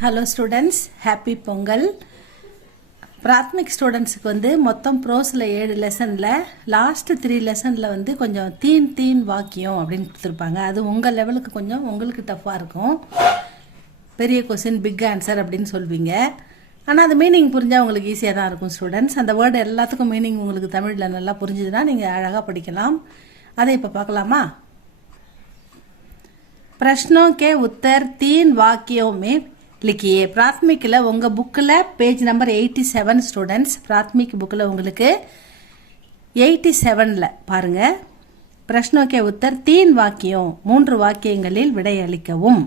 Hello students, happy Pongal. Prathmik ஸ்டூடெண்ட்ஸுக்கு வந்து மொத்தம் ப்ரோஸில் 7 லெசனில் லாஸ்ட்டு 3 லெசனில் வந்து கொஞ்சம் தீன் வாக்கியம் அப்படின்னு கொடுத்துருப்பாங்க. அது உங்கள் லெவலுக்கு கொஞ்சம் உங்களுக்கு டஃப்பாக இருக்கும். பெரிய கொஸ்டின், பிக் ஆன்சர் அப்படின்னு சொல்வீங்க. ஆனால் அது மீனிங் புரிஞ்சால் உங்களுக்கு ஈஸியாக தான் இருக்கும் ஸ்டூடெண்ட்ஸ். அந்த வேர்டு எல்லாத்துக்கும் மீனிங் உங்களுக்கு தமிழில் நல்லா புரிஞ்சுதுன்னா நீங்கள் அழகாக படிக்கலாம். அதை இப்போ பார்க்கலாமா? प्रश्नों के उत्तर 3 वाक्यों में लिखिए. प्राथमिकல உங்க புக்ல பேஜ் நம்பர் 87 ஸ்டூடெண்ட்ஸ். பிராத்மிக் புக்ல உங்களுக்கு 87ல பாருங்க. प्रश्नों के उत्तर 3 वाक्यों 3 வாக்கியங்களில் விடையளிக்கவும்.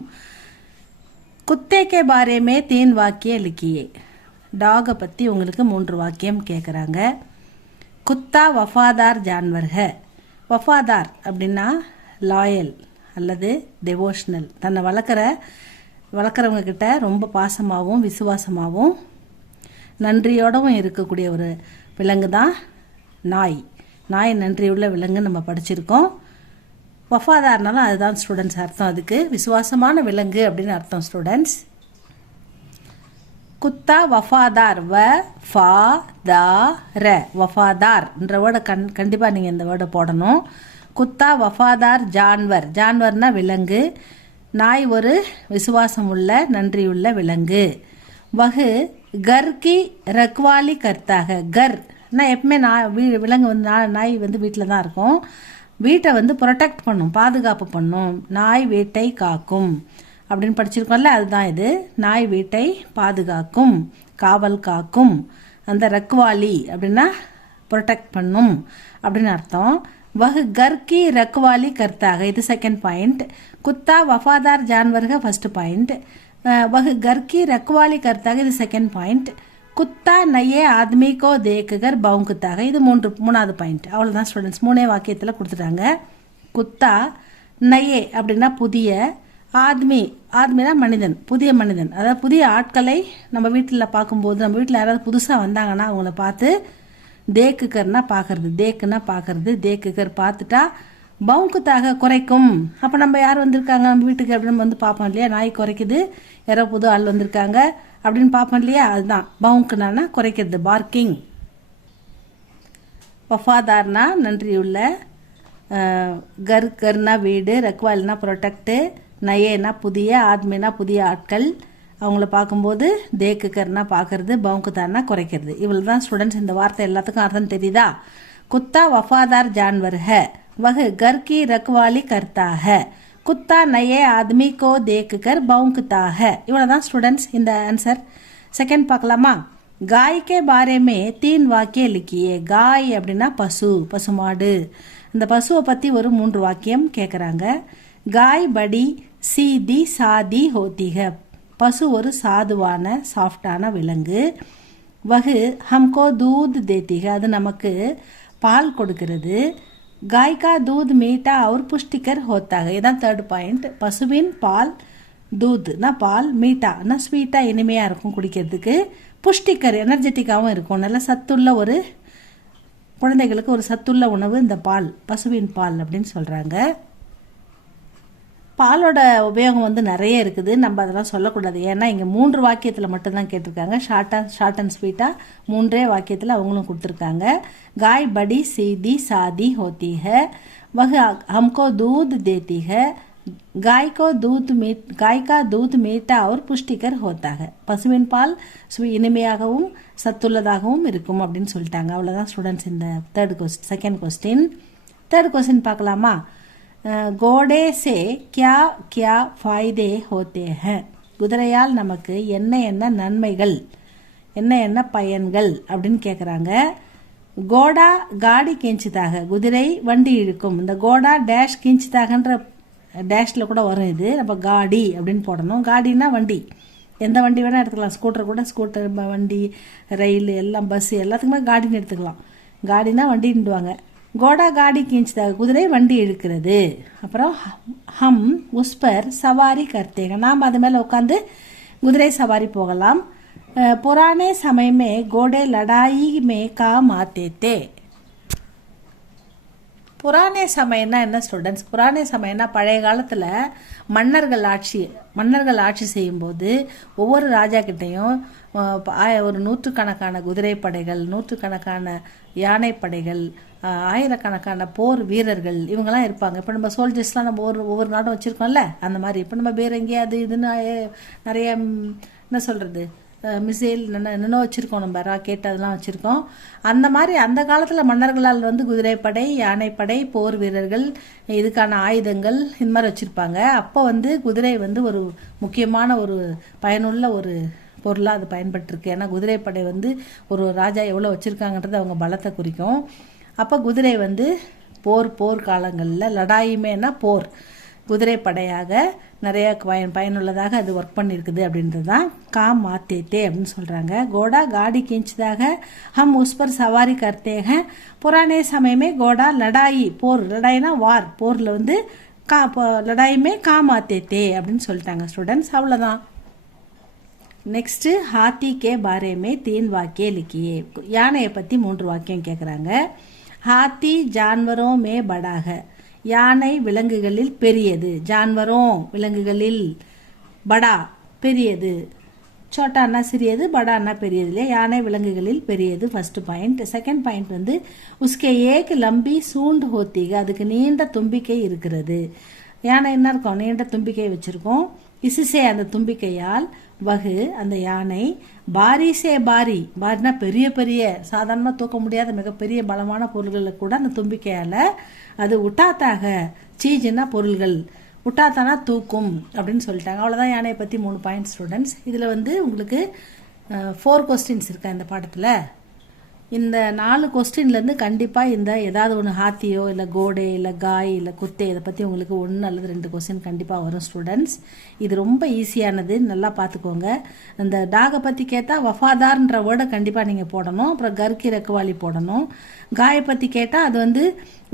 कुत्ते के बारे में 3 वाक्य लिखिए. டாக பத்தி உங்களுக்கு 3 வாக்கியம் கேக்குறாங்க. कुत्ता वफादार जानवर है. वफादार அப்படின்னா லாயல் அல்லது டெவோஷனல், தன்னை வளர்க்குறவங்க கிட்ட ரொம்ப பாசமாகவும் விசுவாசமாகவும் நன்றியோடவும் இருக்கக்கூடிய ஒரு விலங்கு தான் நாய். நாய் நன்றியுள்ள விலங்கு நம்ம படிச்சிருக்கோம். வஃபாதார்னாலும் அதுதான் ஸ்டூடெண்ட்ஸ் அர்த்தம். அதுக்கு விசுவாசமான விலங்கு அப்படின்னு அர்த்தம் ஸ்டூடெண்ட்ஸ். குத்தா வஃபாதார், வஃபாதார்ன்ற வேர்டை கண்டிப்பாக நீங்கள் இந்த வேர்டை போடணும். குத்தா வஃபாதார் ஜான்வர், ஜான்வர்னா விலங்கு. நாய் ஒரு விசுவாசம் உள்ள நன்றியுள்ள விலங்கு. வகு கர் கி ரக்வாலி கர்த்தாக. கர்னா எப்பவுமே விலங்கு வந்து நாய் வந்து வீட்டில் தான் இருக்கும். வீட்டை வந்து ப்ரொடெக்ட் பண்ணும், பாதுகாப்பு பண்ணும். நாய் வீட்டை காக்கும் அப்படின்னு படிச்சிருக்கோம்ல, அதுதான் இது. நாய் வீட்டை பாதுகாக்கும், காவல் காக்கும். அந்த ரக்வாலி அப்படின்னா ப்ரொடெக்ட் பண்ணும் அப்படின்னு அர்த்தம். वह घर की रखवाली करता है, இது செகண்ட் பாயிண்ட். कुत्ता वफादार जानवर है फर्स्ट पॉइंट. वह घर की रखवाली करता है, இது செகண்ட் பாயிண்ட். कुत्ता नए आदमी को देखकर भौंकता है, இது மூணாவது பாயிண்ட். அவ்வளோதான் ஸ்டூடெண்ட்ஸ், 3 வாக்கியத்தில் கொடுத்துட்டாங்க. குத்தா நயே அப்படின்னா புதிய, ஆத்மினா மனிதன், புதிய மனிதன். அதாவது புதிய ஆட்களை நம்ம வீட்டில் பார்க்கும்போது, நம்ம வீட்டில் யாராவது புதுசாக வந்தாங்கன்னா அவங்கள பார்த்து தேக்குக்கர்னா பார்க்கறது, தேக்குன்னா பார்க்கறது, தேக்குக்கர் பார்த்துட்டா பவுங்குத்தாக குறைக்கும். அப்போ நம்ம யார் வந்திருக்காங்க நம்ம வீட்டுக்கு அப்படின்னு வந்து பார்ப்போம் இல்லையா? நாய் குறைக்குது, யாரோ புது ஆள் வந்திருக்காங்க அப்படின்னு பார்ப்போம் இல்லையா? அதுதான் பவுங்குனா குறைக்கிறது, பார்க்கிங். வஃபாதார்னா நன்றியுள்ள, கர்னா வீடு, ரக்வால்னா ப்ரொடெக்டு, நயேனா புதிய, ஆத்மினா புதிய ஆட்கள், அவங்கள பார்க்கும்போது தேக்குக்கர்னா பார்க்கறது, பவுங்குதார்னா குறைக்கிறது. இவ்வளோ தான் ஸ்டூடெண்ட்ஸ். இந்த வார்த்தை எல்லாத்துக்கும் அர்த்தம் தெரியுதா? குத்தா வஃபாதார் ஜான்வர் है, वह घर की रखवाली करता है. कुत्ता नए आदमी को देखकर भौंकता है. இவ்வளோ தான் ஸ்டூடெண்ட்ஸ் இந்த ஆன்சர். செகண்ட் பார்க்கலாமா? गाय के बारे में 3 वाक्य लिखिए. गाय அப்படின்னா பசு, பசுமாடு. இந்த பசுவை பற்றி ஒரு 3 வாக்கியம் கேட்குறாங்க. गाय बड़ी सीधी सादी होती है. பசு ஒரு சாதுவான சாஃப்டான விலங்கு. வகு ஹம்கோ தூத் தேத்திக, அது நமக்கு பால் கொடுக்கிறது. காய்கா தூத் மீட்டா அவர் புஷ்டிகர் ஹோத்தாக, இதுதான் தேர்ட் பாயிண்ட். பசுவின் பால், தூத்னா பால், மீட்டானா ஸ்வீட்டாக இனிமையாக இருக்கும் குடிக்கிறதுக்கு. புஷ்டிகர் எனர்ஜெட்டிக்காகவும் இருக்கும், நல்ல சத்துள்ள ஒரு குழந்தைகளுக்கு ஒரு சத்துள்ள உணவு இந்த பால், பசுவின் பால் அப்படின்னு சொல்கிறாங்க. பாலோட உபயோகம் வந்து நிறைய இருக்குது, நம்ம அதெல்லாம் சொல்லக்கூடாது. ஏன்னா இங்கே 3 வாக்கியத்தில் மட்டும்தான் கேட்டிருக்காங்க. ஷார்ட் அண்ட் ஸ்வீட்டாக 3 வாக்கியத்தில் அவங்களும் கொடுத்துருக்காங்க. गाय बड़ी सीधी सादी होती है, वह हमको दूध देती है. गाय का दूध मीठा और पुष्टिकर होता है. பசுவின் பால் இனிமையாகவும் சத்துள்ளதாகவும் இருக்கும் அப்படின்னு சொல்லிட்டாங்க. அவ்வளோதான் ஸ்டூடெண்ட்ஸ் இந்த செகண்ட் கொஸ்டின். தேர்ட் கொஸ்டின் பார்க்கலாமா? घोड़े से क्या क्या फायदे होते हैं. குதிரையால் நமக்கு என்ன நன்மைகள், என்ன பயன்கள் அப்படின்னு கேட்குறாங்க. கோடா காடி கிஞ்சிதாக, குதிரை வண்டி இழுக்கும். இந்த கோடா டேஷ் கிஞ்சிதாகன்ற டேஷில் கூட வரும். இது நம்ம காடி அப்படின்னு போடணும். காடினா வண்டி, எந்த வண்டி வேணால் எடுத்துக்கலாம். ஸ்கூட்டர் கூட, ஸ்கூட்டர் வண்டி, ரயில் எல்லாம், பஸ் எல்லாத்துக்குமே காடின்னு எடுத்துக்கலாம். காடினா வண்டின்னுடுவாங்க. கோடா காடி கீஞ்சிதாக, குதிரை வண்டி இழுக்கிறது. அப்புறம் ஹம் உஸ் பர் சவாரி கர்த்தேங்க, நாம் அது மேலே உட்காந்து குதிரை சவாரி போகலாம். புராணே சமயமே கோடே லடாயி மே காம் ஆத்தே தே. புராணே சமயம்னா என்ன ஸ்டூடெண்ட்ஸ்? புராணே சமயம்னா பழைய காலத்தில் மன்னர்கள் ஆட்சி செய்யும்போது ஒவ்வொரு ராஜா கிட்டையும் ஒரு நூற்றுக்கணக்கான குதிரைப்படைகள், நூற்றுக்கணக்கான யானைப்படைகள், ஆயிரக்கணக்கான போர் வீரர்கள் இவங்கெல்லாம் இருப்பாங்க. இப்போ நம்ம சோல்ஜர்ஸ்லாம் நம்ம ஒவ்வொரு நாடும் வச்சுருக்கோம்ல, அந்த மாதிரி. இப்போ நம்ம வேற எங்கேயாவது இதுன்னு நிறைய என்ன சொல்கிறது, மிசைல் என்னென்ன வச்சுருக்கோம், நம்ம ராக்கெட் அதெல்லாம் வச்சுருக்கோம். அந்த மாதிரி அந்த காலத்தில் மன்னர்களால் குதிரைப்படை, யானைப்படை, போர் வீரர்கள், இதுக்கான ஆயுதங்கள் இந்த மாதிரி வச்சுருப்பாங்க. அப்போ குதிரை ஒரு முக்கியமான ஒரு பயனுள்ள ஒரு பொருளாக அது பயன்பட்டுருக்கு. ஏன்னா குதிரைப்படை ஒரு ராஜா எவ்வளோ வச்சுருக்காங்கன்றது அவங்க பலத்தை குறிக்கும். அப்போ குதிரை போர் காலங்களில் லடாயுமேனா போர், குதிரைப்படையாக நிறைய பயனுள்ளதாக அது ஒர்க் பண்ணியிருக்குது அப்படின்றது தான் காம் ஆத்தேத்தே அப்படின்னு சொல்கிறாங்க. கோடா காடி கீंचதாக ஹம் உஸ் பர் சவாரி கர்த்தே हैं. புராணே சமயமே கோடா லடாயி, போர், லடாயினா வார், போரில் லடாயுமே காம் ஆத்தேத்தே அப்படின்னு சொல்லிட்டாங்க ஸ்டூடெண்ட்ஸ். அவ்வளோதான். நெக்ஸ்ட்டு ஹாத்தி கே பாரேமே 3 வாக்கிய லிக்கியே. யானையை பற்றி 3 வாக்கியம் கேட்குறாங்க. ஹாத்தி ஜான்வரோ மே படாக, யானை விலங்குகளில் பெரியது. ஜான்வரோ விலங்குகளில், படா பெரியது, சோட்டானா சிறியது, படானா பெரியது இல்லையா. யானை விலங்குகளில் பெரியது ஃபர்ஸ்ட் பாயிண்ட். செகண்ட் பாயிண்ட் உஸ்கே ஏக் லம்பி சூண்ட் ஹோத்திக, அதுக்கு நீண்ட தும்பிக்கை இருக்கிறது. யானை என்ன இருக்கும், நீண்ட தும்பிக்கை வச்சிருக்கோம். இசுசே அந்த தும்பிக்கையால், வகு அந்த யானை, பாரிசே பாரினா பெரிய பெரிய சாதாரணமாக தூக்க முடியாத மிகப்பெரிய பலமான பொருள்களை கூட அந்த தும்பிக்கையால் அது உட்டாத்தாக, சீஜுன்னா பொருள்கள், உட்டாத்தானா தூக்கும் அப்படின்னு சொல்லிட்டாங்க. அவ்வளோதான் யானையை பற்றி 3 பாயிண்ட் ஸ்டூடெண்ட்ஸ். இதில் உங்களுக்கு 4 கொஸ்டின்ஸ் இருக்கா இந்த பாடத்தில். இந்த 4 கொஸ்டின்லேருந்து கண்டிப்பாக இந்த ஏதாவது ஒன்று ஹாத்தியோ இல்லை கோடே இல்லை காய் இல்லை குத்தே இதை பற்றி உங்களுக்கு 1 அல்லது 2 கொஸ்டின் கண்டிப்பாக வரும் ஸ்டூடெண்ட்ஸ். இது ரொம்ப ஈஸியானது, நல்லா பார்த்துக்கோங்க. இந்த டாகை பற்றி கேட்டால் வஃபாதார்ன்ற வேர்டை கண்டிப்பாக நீங்கள் போடணும். அப்புறம் கர்கி ரக்குவாலி போடணும். காயை பற்றி கேட்டால் அது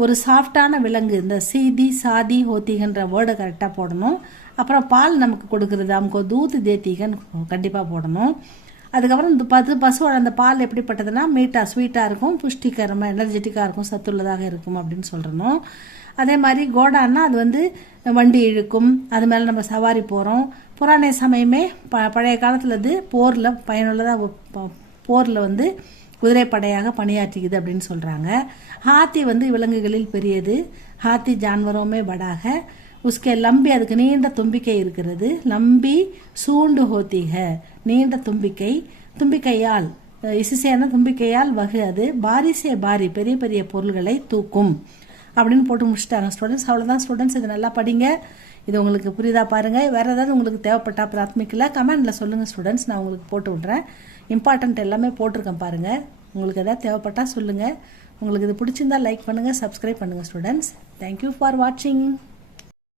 ஒரு சாஃப்டான விலங்கு, இந்த சீதி சாதி ஹோத்திகன்ற வேர்டை கரெக்டாக போடணும். அப்புறம் பால் நமக்கு கொடுக்குறது நமக்கு தூத்து தேத்திகன்னு கண்டிப்பாக போடணும். அதுக்கப்புறம் இந்த பசுவோட அந்த பால் எப்படிப்பட்டதுன்னா ஸ்வீட்டாக இருக்கும், புஷ்டிகரமாக எனர்ஜெட்டிக்காக இருக்கும், சத்துள்ளதாக இருக்கும் அப்படின்னு சொல்கிறணும். அதே மாதிரி கோடான்னா அது வண்டி இழுக்கும், அது மேலே நம்ம சவாரி போகிறோம். புராண சமயமே பழைய காலத்தில் போரில் பயனுள்ளதாக, போரில் குதிரைப்படையாக பணியாற்றிக்குது அப்படின்னு சொல்கிறாங்க. ஹாத்தி விலங்குகளில் பெரியது. ஹாத்தி ஜான்வரோமே படாக. உஸ்கே லம்பி, அதுக்கு நீண்ட தும்பிக்கை இருக்கிறது. லம்பி சூண்டு ஹோத்திக, நீண்ட தும்பிக்கை, தும்பிக்கையால், இசுசேன தும்பிக்கையால், வகு அது, பாரிசே பாரி பெரிய பெரிய பொருள்களை தூக்கும் அப்படின்னு போட்டு முடிச்சிட்டாங்க ஸ்டூடெண்ட்ஸ். அவ்வளோதான் ஸ்டூடெண்ட்ஸ். இது நல்லா படிங்க. இது உங்களுக்கு புரியுதா பாருங்கள். வேறு ஏதாவது உங்களுக்கு தேவைப்பட்டா பிராத்மிக்கில் கமெண்டில் சொல்லுங்கள் ஸ்டூடெண்ட்ஸ், நான் உங்களுக்கு போட்டு விட்றேன். இம்பார்ட்டன்ட் எல்லாமே போட்டிருக்கேன் பாருங்கள். உங்களுக்கு எதாவது தேவைப்பட்டால் சொல்லுங்கள். உங்களுக்கு இது பிடிச்சிருந்தா லைக் பண்ணுங்கள், சப்ஸ்கிரைப் பண்ணுங்கள் ஸ்டூடெண்ட்ஸ். தேங்க்யூ ஃபார் வாட்சிங்.